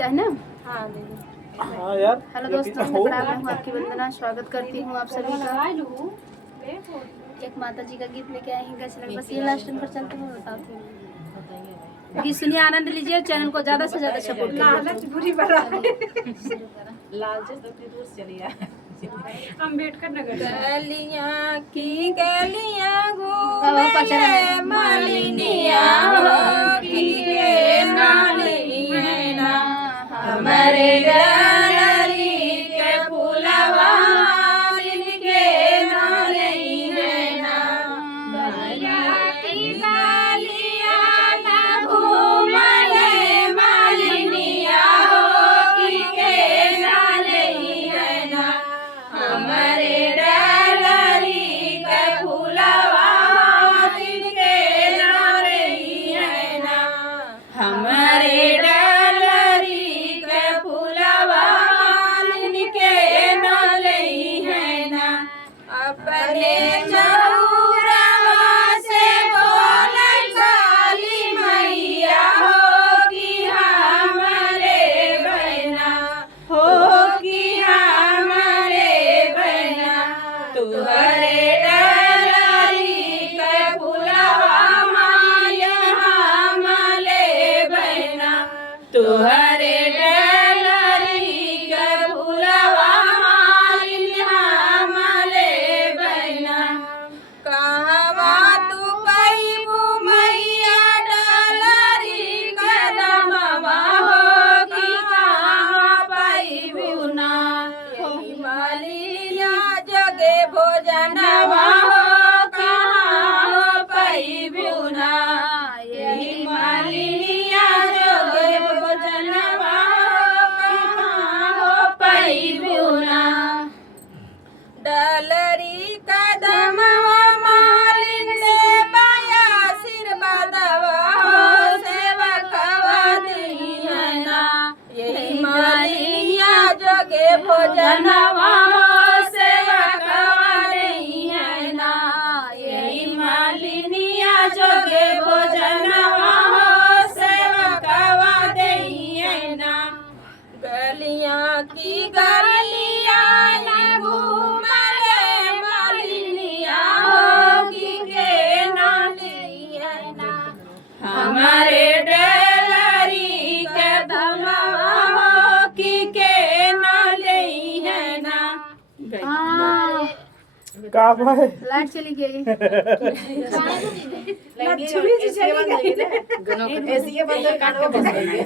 है ना। हाँ दीदी। हाँ यार। हेलो दोस्तों, मैं प्रणाम हूँ, आपकी वंदना, स्वागत करती हूँ आप सभी का। एक माता जी का गीत लेके आए हैं गजल, बस ये लास्ट टाइम पर चलते हुए बताती गीत सुनिए, आनंद लीजिए, चैनल को ज्यादा से ज्यादा सपोर्ट कीजिए। अम्बेडकर नगर गलियां की गलियां घूमे मालिनिया की के नाली है ना हमारे गलरी के फूलवा मालिन के नाली है ना गलियां की गलियां ना घूमले मालिनिया की के नाली है ना हमारे डलरी के फूलवा मालिन के नाली है ना हमारे डलरी के फूलवा मालिन के नाली है ना अपने चौरवा से बोले काली मैया हो कि हमारे बहना हो कि हमारे बहना तुहरे डलरी के फूलवा माया हमारे बहना तुहरे डलरी के फूलवा मालिन हमारे बहना कहवा तू पैबू मैया डलरी कदमवा हो कि कहाँ पैबू ना यही मालिया जगे भोजनवा हो कहाँ पैबू ना यही मालिया जगे भोजनवा हो कहाँ पैबू ना डलरी कदमवा मालिन दे बाया आशीर्वादवा हो सेवकवा दीना यही मालिनिया जगे भोजनवा हो सेवकवा दीना यही मालिनिया जगे भोजनवा हो सेवकवा दीना गलियां की गलियां न घूमले मालिनिया होगी के नाली है ना हमारे डलरी के धमवा होगी के नाली है ना का भाई लाइट चली गई। लक्ष्मी जी चली गई। ऐसी ये बंदर कानवा बस गई है।